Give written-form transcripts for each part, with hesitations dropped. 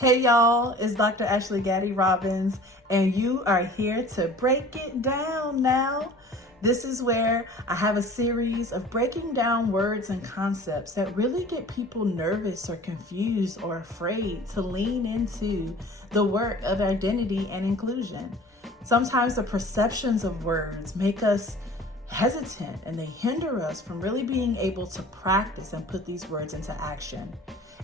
Hey y'all, it's Dr. Ashley Gaddy Robbins, and you are here to break it down now. This is where I have a series of breaking down words and concepts that really get people nervous or confused or afraid to lean into the work of identity and inclusion. Sometimes the perceptions of words make us hesitant and they hinder us from really being able to practice and put these words into action.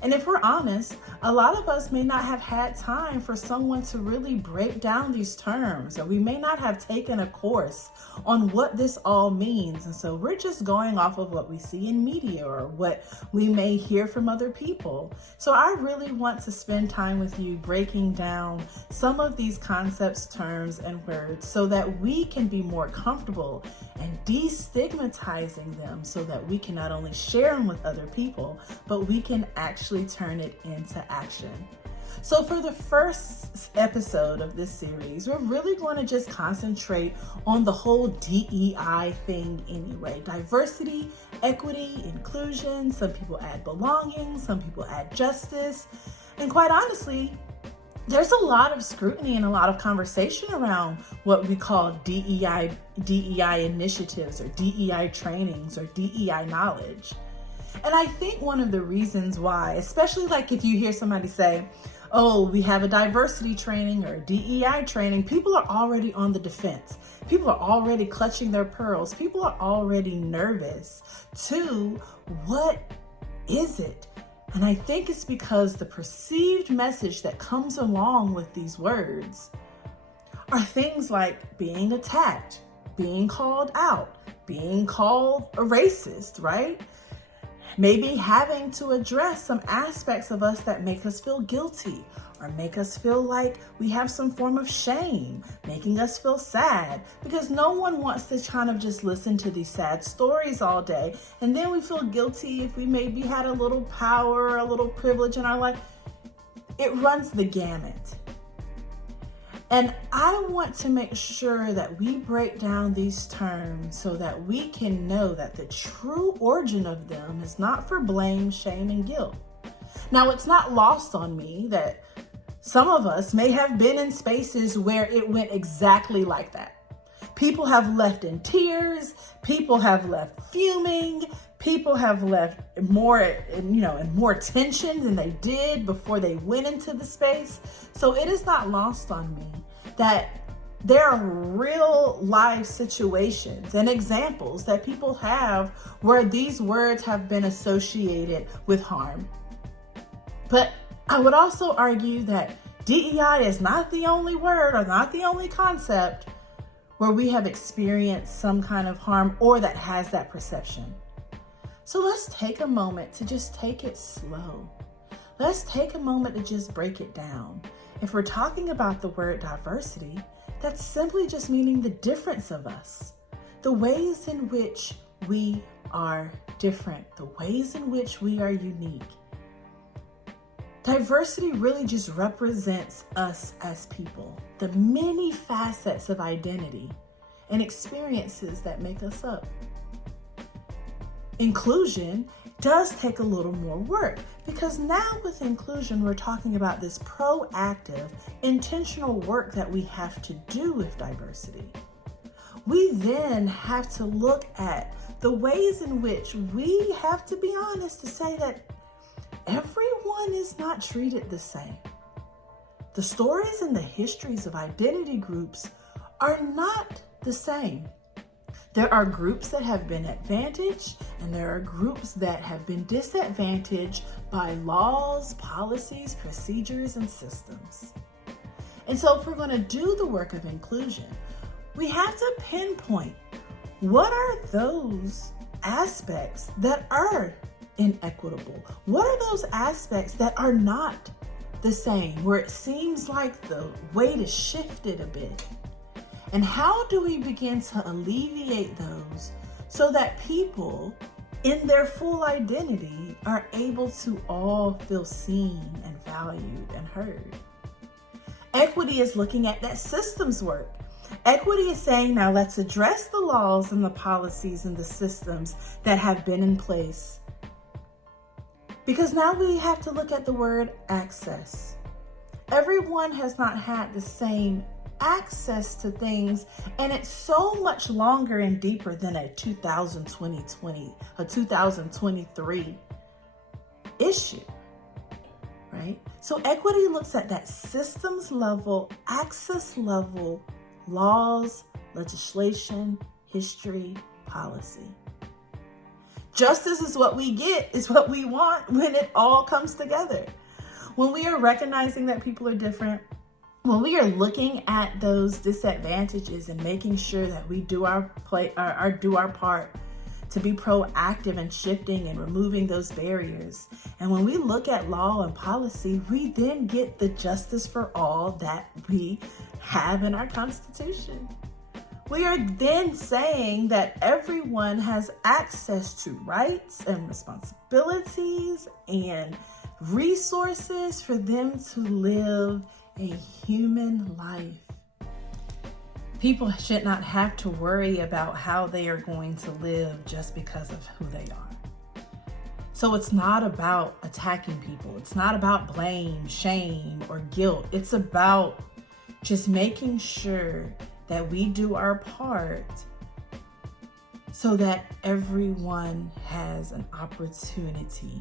And if we're honest, a lot of us may not have had time for someone to really break down these terms, or we may not have taken a course on what this all means. And so we're just going off of what we see in media or what we may hear from other people. So I really want to spend time with you breaking down some of these concepts, terms, and words so that we can be more comfortable and destigmatizing them so that we can not only share them with other people, but we can actually turn it into action. So for the first episode of this series, we're really going to just concentrate on the whole DEI thing anyway. Diversity, equity, inclusion. Some people add belonging, some people add justice. And quite honestly, there's a lot of scrutiny and a lot of conversation around what we call DEI initiatives or DEI trainings or DEI knowledge. And I think one of the reasons why, especially like if you hear somebody say, oh, we have a diversity training or a DEI training, people are already on the defense. People are already clutching their pearls. People are already nervous to what is it? And I think it's because the perceived message that comes along with these words are things like being attacked, being called out, being called a racist, right? Maybe having to address some aspects of us that make us feel guilty or make us feel like we have some form of shame, making us feel sad, because no one wants to kind of just listen to these sad stories all day. And then we feel guilty if we maybe had a little power or a little privilege in our life. It runs the gamut. And I want to make sure that we break down these terms so that we can know that the true origin of them is not for blame, shame, and guilt. Now, it's not lost on me that some of us may have been in spaces where it went exactly like that. People have left in tears, people have left fuming, people have left more, in more tension than they did before they went into the space. So it is not lost on me that there are real life situations and examples that people have where these words have been associated with harm. But I would also argue that DEI is not the only word or not the only concept where we have experienced some kind of harm or that has that perception. So let's take a moment to just take it slow. Let's take a moment to just break it down. If we're talking about the word diversity, that's simply just meaning the difference of us, the ways in which we are different, the ways in which we are unique. Diversity really just represents us as people, the many facets of identity and experiences that make us up. Inclusion does take a little more work because now with inclusion, we're talking about this proactive, intentional work that we have to do with diversity. We then have to look at the ways in which we have to be honest to say that everyone is not treated the same. The stories and the histories of identity groups are not the same. There are groups that have been advantaged and there are groups that have been disadvantaged by laws, policies, procedures, and systems. And so if we're going to do the work of inclusion, we have to pinpoint what are those aspects that are inequitable? What are those aspects that are not the same, where it seems like the weight is shifted a bit? And how do we begin to alleviate those so that people in their full identity are able to all feel seen and valued and heard? Equity is looking at that systems work. Equity is saying, now let's address the laws and the policies and the systems that have been in place. Because now we have to look at the word access. everyone has not had the same access to things, and it's so much longer and deeper than a 2023 issue, right? So equity looks at that systems level, access level, laws, legislation, history, policy. Justice is what we get, is what we want when it all comes together. When we are recognizing that people are different, when we are looking at those disadvantages and making sure that we do our part to be proactive and shifting and removing those barriers. And when we look at law and policy, we then get the justice for all that we have in our Constitution. We are then saying that everyone has access to rights and responsibilities and resources for them to live a human life. People should not have to worry about how they are going to live just because of who they are. So it's not about attacking people. It's not about blame, shame, or guilt. It's about just making sure that we do our part so that everyone has an opportunity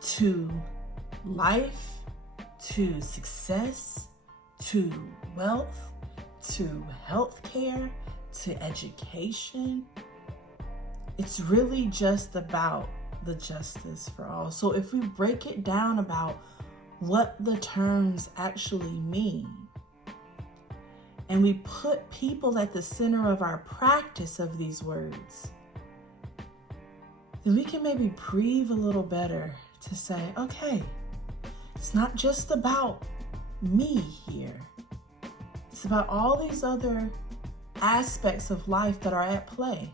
to life, to success, to wealth, to healthcare, to education. It's really just about the justice for all. So if we break it down about what the terms actually mean, and we put people at the center of our practice of these words, then we can maybe breathe a little better to say, okay, it's not just about me here. It's about all these other aspects of life that are at play.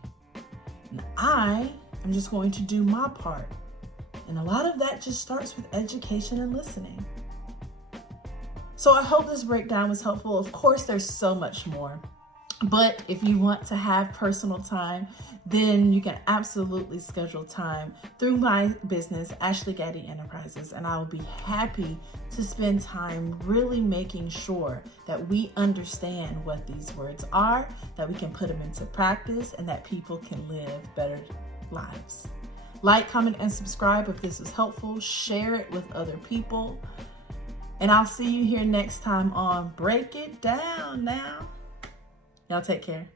And I am just going to do my part. And a lot of that just starts with education and listening. So I hope this breakdown was helpful. Of course, there's so much more. But if you want to have personal time, then you can absolutely schedule time through my business, Ashley Gaddy Enterprises, and I will be happy to spend time really making sure that we understand what these words are, that we can put them into practice, and that people can live better lives. Like, comment, and subscribe if this was helpful. Share it with other people. And I'll see you here next time on Break It Down Now. Y'all take care.